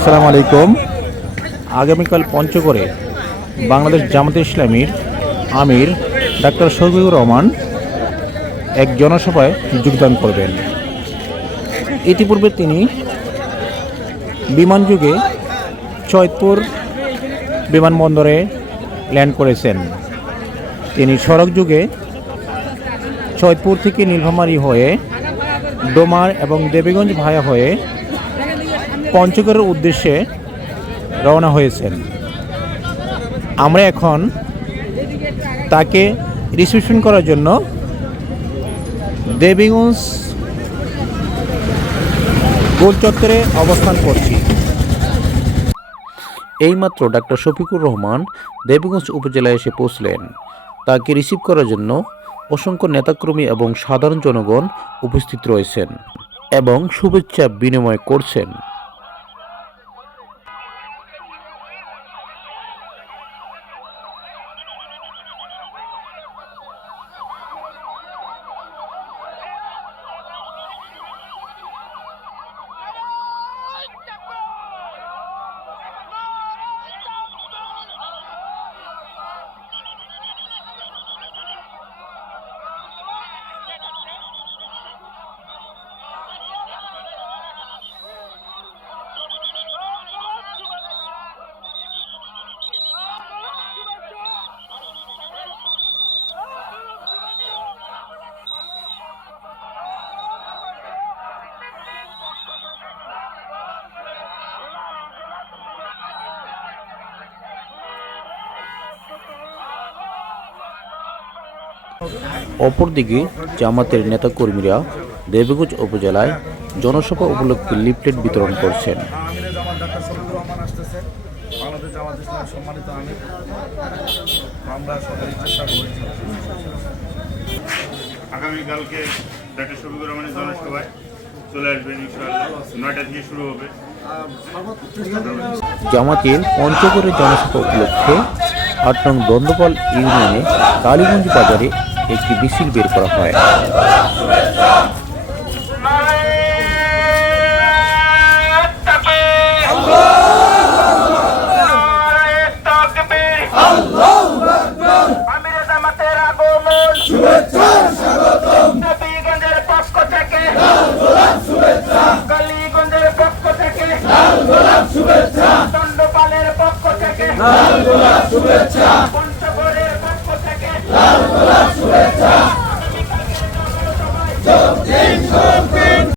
আসসালামু আলাইকুম। আগামীকাল পঞ্চগড়ে বাংলাদেশ জামাতে ইসলামীর আমির ডাক্তার শফিকুর রহমান এক জনসভায় যোগদান করবেন। ইতিপূর্বে তিনি বিমান যুগে চৈতপুর বিমানবন্দরে ল্যান্ড করেছেন। তিনি সড়ক যুগে চৈতপুর থেকে নীলফামারী হয়ে ডোমার এবং দেবীগঞ্জ ভায়া হয়ে পঞ্চগড়ের উদ্দেশ্যে রওনা হয়েছেন। আমরা এখন তাকে রিসিপশন করার জন্য দেবীগঞ্জ গোল চত্বরে অবস্থান করছি। এইমাত্র ডাক্তার শফিকুর রহমান দেবীগঞ্জ উপজেলায় এসে পৌঁছলেন। তাকে রিসিভ করার জন্য অসংখ্য নেতাকর্মী এবং সাধারণ জনগণ উপস্থিত রয়েছেন এবং শুভেচ্ছা বিনিময় করছেন। অপরদিকে জামাতের নেতাকর্মীরা দেবগঞ্জ উপজেলায় জনসভা উপলক্ষে লিফলেট বিতরণ করছেন। বাংলাদেশ জামাত সম্মানিত আমরা চেষ্টা আগামীকালকে ডাক্তার শফিকুর রহমানের জনসভায় চলে আসবেন ইনশাআল্লাহ। নয়টা থেকে শুরু হবে। জামাতের পঞ্চগড়ের জনসভা উপলক্ষে আট নং দন্দপাল ইউনিয়নে কালীগঞ্জ বাজারে একটি মিছিল বের করা হয়। শুভেচ্ছা লাল গোলাপ শুভেচ্ছা কালীগঞ্জের পক্ষ থেকে লাল